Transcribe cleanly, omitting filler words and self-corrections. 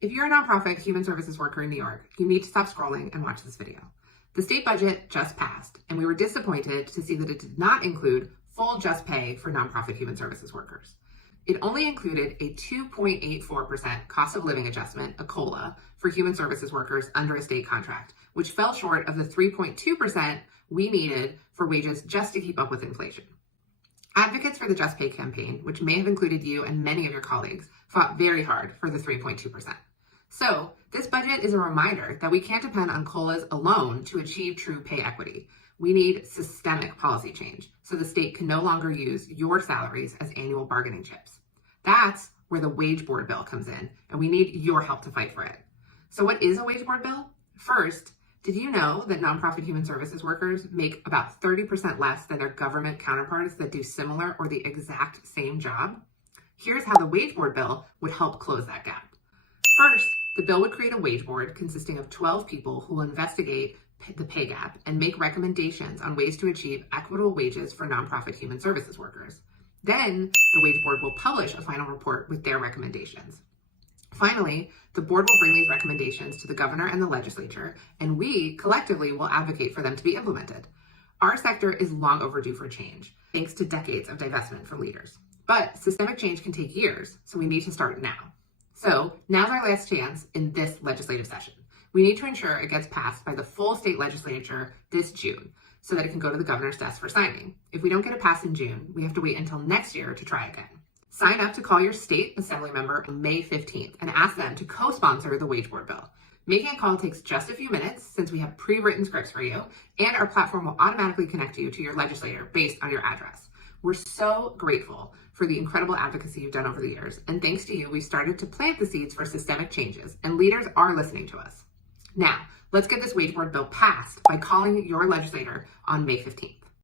If you're a nonprofit human services worker in New York, you need to stop scrolling and watch this video. The state budget just passed, and we were disappointed to see that it did not include full just pay for nonprofit human services workers. It only included a 2.84% cost of living adjustment, a COLA, for human services workers under a state contract, which fell short of the 3.2% we needed for wages just to keep up with inflation. Advocates for the Just Pay campaign, which may have included you and many of your colleagues, fought very hard for the 3.2%. So this budget is a reminder that we can't depend on COLAs alone to achieve true pay equity. We need systemic policy change so the state can no longer use your salaries as annual bargaining chips. That's where the wage board bill comes in, and we need your help to fight for it. So what is a wage board bill? First, did you know that nonprofit human services workers make about 30% less than their government counterparts that do similar or the exact same job? Here's how the wage board bill would help close that gap. First, the bill would create a wage board consisting of 12 people who will investigate the pay gap and make recommendations on ways to achieve equitable wages for nonprofit human services workers. Then, the wage board will publish a final report with their recommendations. Finally, the board will bring these recommendations to the governor and the legislature, and we collectively will advocate for them to be implemented. Our sector is long overdue for change, thanks to decades of divestment from leaders. But systemic change can take years, so we need to start now. So now's our last chance in this legislative session. We need to ensure it gets passed by the full state legislature this June so that it can go to the governor's desk for signing. If we don't get it passed in June, we have to wait until next year to try again. Sign up to call your state assembly member on May 15th and ask them to co-sponsor the wage board bill. Making a call takes just a few minutes since we have pre-written scripts for you, and our platform will automatically connect you to your legislator based on your address. We're so grateful for the incredible advocacy you've done over the years, and thanks to you, we started to plant the seeds for systemic changes, and leaders are listening to us. Now, let's get this wage board bill passed by calling your legislator on May 15th.